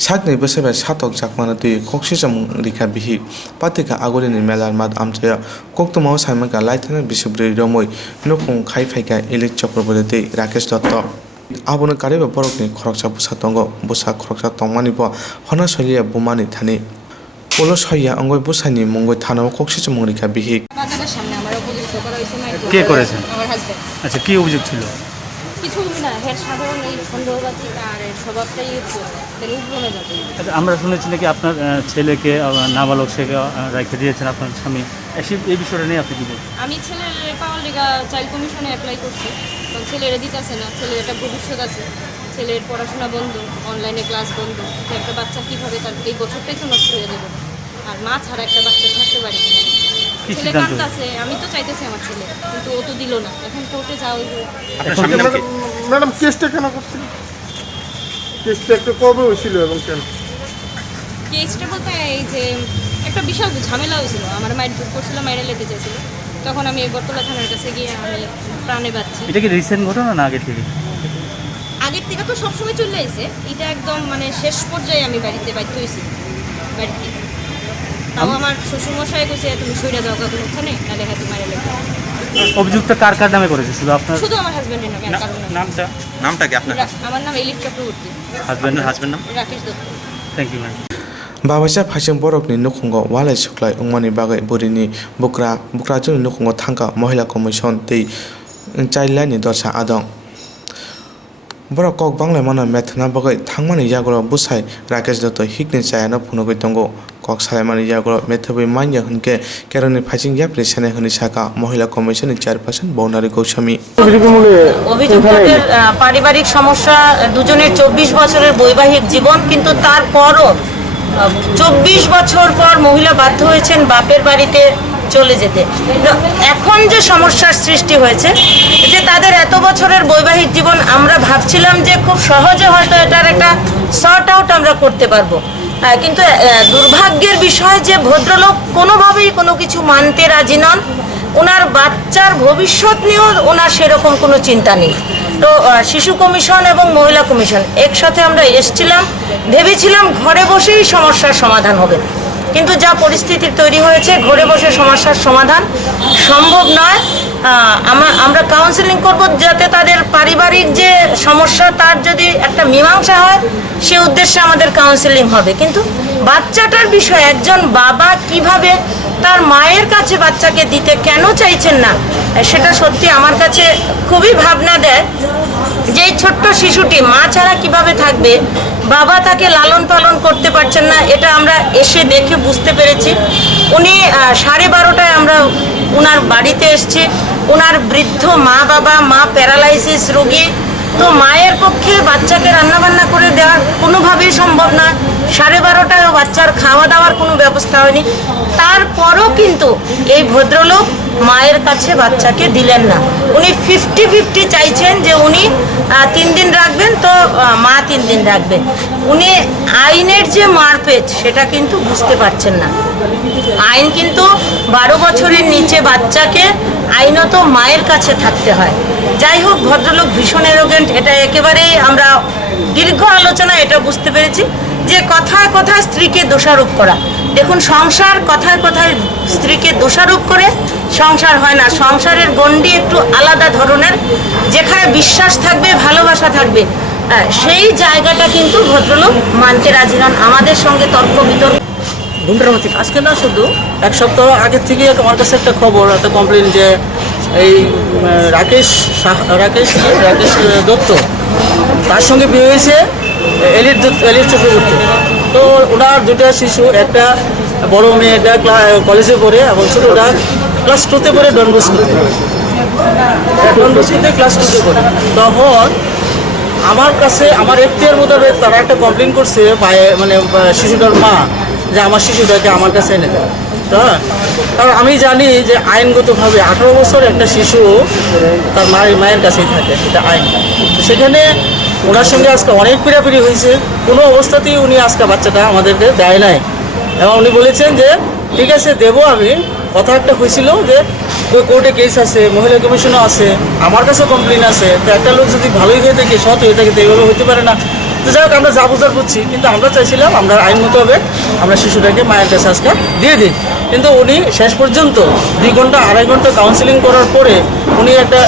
Sakni Bwsaini Satogo Bwsai kokshi chamung rika bihik patika agolini Melarmath amchaio Koktwma saimaka laithana bisibri romoi nukhungo phiya Elit Chakraborty Rakesh Datta abone kariba borokni khoroksa Satogo Bwsai khoroksa tongmani bo hona solia Bumani thani polo soya angoi Bwsaini mungoi thana kokshi chamung rika bihik কে করেছেন? আমার husband. আচ্ছা, কি অভিযোগ ছিল? কিছু না, head সাধারণ এই সন্দেহবাদী আর স্বভাবটাই উগ্রমে যাবে। আচ্ছা, আমরা শুনেছি নাকি আপনার ছেলেকে নাবালক ছেলেকে রেখে দিয়েছেন আপনার স্বামী, এই বিষয়টা নিয়ে আপনি কি বলবেন? আমি ছেলের পাওয়ার লেগা চাইল্ড কমিশনে অ্যাপ্লাই করছি, কারণ ছেলেরা দিতেছে না, ছেলের একটা ভবিষ্যৎ আছে, ছেলের পড়াশোনা বন্ধ, অনলাইনে ক্লাস বন্ধ, তো একটা বাচ্চা কীভাবে তার এই বছরটাই তো নষ্ট হয়ে যাবে, আর মা ছাড়া একটা বাচ্চা থাকতে পারি না। ছেলে কাঁদতেছে, আমি তো চাইতেছি আমার ছেলে, কিন্তু ও তো দিল না, এখন কোর্টে যাও। ম্যাডাম কেসটা কেন করছিল? কেসটা একটু কবে হয়েছিল এবং কেন? কেসটা বলতে এই যে একটা বিশাল ঝামেলা হয়েছিল, আমার মায়ের দুঃখ করছিল, মায়ের লেতে চেয়েছিল, তখন আমি বটতলা থানার কাছে গিয়ে আমি প্রাণে বাঁচছি। এটা কি রিসেন্ট ঘটনা না আগের থেকে? আগের থেকে তো সবসময় চলে আসে, এটা একদম মানে শেষ পর্যায়ে আমি বাড়িতে বাধ্য হয়েছি। বাড়িতে তাও আমার শ্বশুরমশাই কইছে তুমি সইরা যাও কাকুর ওখানে, তাহলে হয়তো মায়ের লেগে। অভিযোগটা কার কার নামে করেছে? শুধু আপনার? শুধু আমার হাজবেন্ডের নামে। আর কারণ নামটা কি আপনার? আমার নাম এলিট চক্রবর্তী। হাজবেন্ড নাম Rakesh Dutta. Thank you ma'am. Babasa phasing borokni nukhungo walai suklai ungmani bagai Bwrwi Comissionni nukhungo thangka Bwrwi Comission tei chathayani dosa adong borok kok banglai mano methna bagai thangmani jagoro Bwsai Rakesh Datta hikni chayano phunogoi tongo kok salaimani jagoro methabai manya hunke keroni phasing yapri sene huni saka Bwrwi Comissionni chairperson Bornali Goswami অভিযুক্তদের পারিবারিক সমস্যা, দুজনের 24 বছরের বৈবাহিক জীবন, কিন্তু তারপরও 24 বছর পর মহিলা বাধ্য হয়েছেন বাপের বাড়িতে চলে যেতে। তো এখন যে সমস্যার সৃষ্টি হয়েছে যে তাদের এত বছরের বৈবাহিক জীবন, আমরা ভাবছিলাম যে খুব সহজে হয়তো এটার একটা সর্ট আউট আমরা করতে পারবো, কিন্তু দুর্ভাগ্যের বিষয় যে ভদ্রলোক কোনোভাবেই কোনো কিছু মানতে রাজি নন। ওনার বাচ্চার ভবিষ্যৎ নিয়েও ওনার সেরকম কোনো চিন্তা নেই। তো শিশু কমিশন এবং মহিলা কমিশন একসাথে আমরা এসেছিলাম, ভেবেছিলাম ঘরে বসেই সমস্যার সমাধান হবে, কিন্তু যা পরিস্থিতি তৈরি হয়েছে ঘরে বসে সমস্যার সমাধান সম্ভব নয়। আমরা কাউন্সেলিং করব যাতে তাদের পারিবারিক যে সমস্যা তার যদি একটা মীমাংসা হয়, সে উদ্দেশ্যে আমাদের কাউন্সেলিং হবে। কিন্তু বাচ্চাটার বিষয়ে একজন বাবা কিভাবে তার মায়ের কাছে বাচ্চাকে দিতে কেন চাইছেন না, সেটা সত্যি আমার কাছে খুবই ভাবনা দেয়। যে ছোট্ট শিশুটি মা ছাড়া কিভাবে থাকবে, বাবা তাকে লালন পালন করতে পারছেন না, এটা আমরা এসে দেখে বুঝতে পেরেছি। উনি 12:30টায় আমরা ওনার বাড়িতে এসেছি। ওনার বৃদ্ধ মা প্যারালাইসিস রোগী, তো মায়ের পক্ষে বাচ্চাকে রান্নাবান্না করে দেওয়া কোনোভাবেই সম্ভব না। 12:30টায়ও বাচ্চার খাওয়া দাওয়ার কোনো ব্যবস্থা হয়নি। তারপরও কিন্তু এই ভদ্রলোক মায়ের কাছে বাচ্চাকে দিলেন না। উনি 50-50 চাইছেন যে উনি 3 দিন রাখবেন, তো মা 3 দিন রাখবেন। উনি আইনের যে মারপেচ সেটা কিন্তু বুঝতে পারছেন না। আইন কিন্তু 12 বছরের নিচে বাচ্চাকে আইনত মায়ের কাছে থাকতে হয়। যাই হোক, ভদ্রলোক ভীষণ অ্যারোগেন্ট, এটা একেবারেই আমরা দীর্ঘ আলোচনা এটা বুঝতে পেরেছি যে কথায় কথায় স্ত্রীকে দোষারোপ করা। দেখুন, সংসার কথায় কথায় স্ত্রীকে দোষারোপ করে সংসার হয় না। সংসারের গণ্ডি একটু আলাদা ধরনের, যেখানে বিশ্বাস থাকবে, ভালোবাসা থাকবে, সেই জায়গাটা কিন্তু ভদ্রলোক মানতে রাজি নন। আমাদের সঙ্গে তর্ক বিতর্ক আজকে না, শুধু 1 সপ্তাহ আগের থেকে আমার কাছে একটা খবর, একটা কমপ্লেন যে এই রাকেশ দত্ত, তার সঙ্গে বিয়ে হয়েছে এলিট চক্রবর্তী। তো ওনার 2টা শিশু, একটা বড় মেয়েটা কলেজে পড়ে এবং ছোটোটা ক্লাস 2তে পড়ে ডন বস্কোতে ক্লাস 2তে পড়ে। তখন আমার কাছে আমার এখতিয়ার মোতাবেক তারা একটা কমপ্লেন করছে মানে শিশুটার মা, যে আমার শিশুটাকে আমার কাছে এনে দেয়। হ্যাঁ, কারণ আমি জানি যে আইনগতভাবে 18 বছর একটা শিশু তার মায়ের কাছেই থাকে, এটা আইন। সেখানে ওনার সঙ্গে আজকে অনেক পিড়াপিড়ি হয়েছে, কোনো অবস্থাতেই উনি আজকে বাচ্চাটা আমাদেরকে দেয় নাই, এবং উনি বলেছেন যে ঠিক আছে দেবো। আমি কথা একটা হয়েছিল যে ওই কোর্টে কেস আছে, মহিলা কমিশনও আছে, আমার কাছেও কমপ্লেন আছে। তো একটা লোক যদি ভালোই হয়ে থাকে, সৎ হয়ে থাকে, তো এইভাবে হতে পারে না। তো যাই হোক আমরা যা বুঝার বুঝছি, কিন্তু আমরা চাইছিলাম আমরা আইন মোতাবেক আমরা শিশুটাকে মায়ের কাছে আজকে দিয়ে দিই। কিন্তু উনি শেষ পর্যন্ত 2 ঘন্টা 2.5 ঘন্টা কাউন্সিলিং করার পরে উনি একটা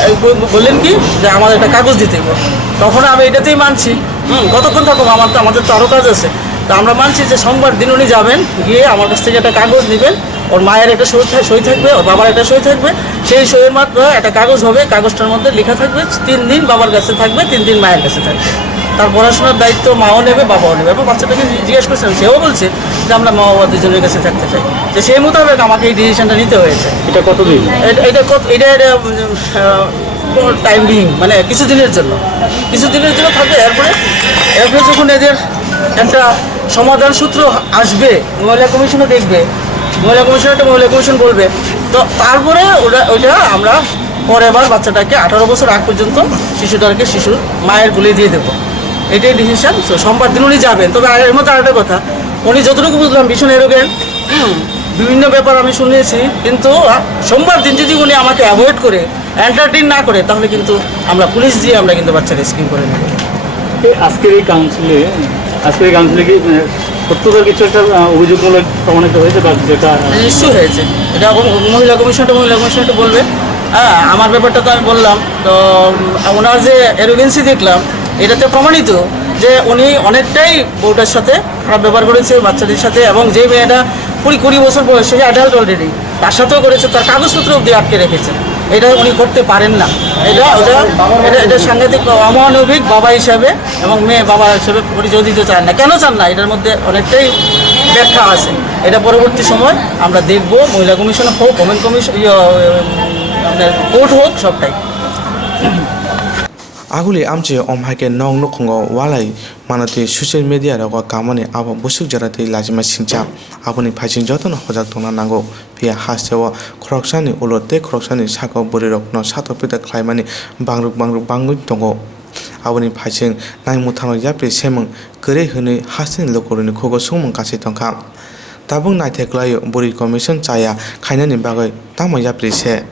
বললেন কি যে আমাদের একটা কাগজ দিতে হবে। তখন আমি এটাতেই মানছি, কতক্ষণ থাকবো, আমাদের তো আরও কাজ আছে। তো আমরা মানছি যে সোমবার দিন উনি যাবেন, গিয়ে আমার কাছ থেকে একটা কাগজ নেবেন, ওর মায়ের একটা সই থাকবে, ওর বাবার একটা সই থাকবে, সেই সইয়ের মাত্র একটা কাগজ হবে, কাগজটার মধ্যে লেখা থাকবে 3 দিন বাবার কাছে থাকবে, 3 দিন মায়ের কাছে থাকবে। তার পড়াশোনার দায়িত্ব মাও নেবে, বাবাও নেবে। এবং বাচ্চাটাকে জিজ্ঞেস করছিলাম, সেও বলছে যে আমরা মা বাবা দুজনের কাছে থাকতে চাই। তো সেই মোতাবেক আমাকে এই ডিসিশনটা নিতে হয়েছে। এটা কতদিন? এটা টাইম বিং, মানে কিছুদিনের জন্য থাকবে। এরপরে যখন এদের একটা সমাধান সূত্র আসবে, মহিলা কমিশনও দেখবে, মহিলা কমিশন বলবে, তো তারপরে ওইটা আমরা পরে আবার বাচ্চাটাকে 18 বছর আগ পর্যন্ত শিশুর মায়ের কোলে দিয়ে দেবো। এটাই ডিসিশন। সোমবার দিন উনি যাবেন। তবে এর মধ্যে আরেকটা কথা, উনি যতটুকু বুঝলাম ভীষণ এরোগেন্ট, বিভিন্ন ব্যাপার আমি শুনেছি, কিন্তু সোমবার দিন যদি উনি আমাকে অ্যাভয়েড করে, এন্টারটেইন না করে, তাহলে কিন্তু আমরা পুলিশ দিয়ে আমরা কিন্তু বাচ্চা রেস্কিউ করে নেব। আজকের এই কাউন্সিলে কি সত্যতার কিছু একটা অভিযোগমূলক প্রমাণিত হয়েছে বা যেটা? নিশ্চয়ই হয়েছে। এটা মহিলা কমিশনটা বলবে। হ্যাঁ, আমার ব্যাপারটা তো আমি বললাম। তো ওনার যে অ্যারোগেন্সি দেখলাম, এটাতে প্রমাণিত যে উনি অনেকটাই বউটার সাথে খারাপ ব্যবহার করেছে, বাচ্চাদের সাথে। এবং যে মেয়েটা 20 বছর বয়স, সে অ্যাডাল্ট অলরেডি, তার সাথেও করেছে, তার কাগজপত্র অব্দি আটকে রেখেছে। এটা উনি করতে পারেন না। এটা সাংঘাতিক অমানবিক বাবা হিসাবে, এবং মেয়ে বাবা হিসাবে পরিচয় দিতে চান না। কেন চান না? এটার মধ্যে অনেকটাই ব্যাখ্যা আছে। এটা পরবর্তী সময় আমরা দেখব। মহিলা কমিশন হোক, ওমেন কমিশন, আপনার কোর্ট হোক, সবটাই। Aguli amchaio omhaike nok nukhungo walai manati social media rago kamani abo busuk jarati lajima singchap aboni phaiching jotono hojak tongna nango phiya hasewa khoroksani ulote khoroksani sako burirok no satopita khlaimani bangruk tongo aboni phaiching naimutano yapri semung kore hune hasin lokoruni khogo sungmung kasi tongkha tabung naitheklai Bwrwi Commission chaya khainani bagai tamo yapri se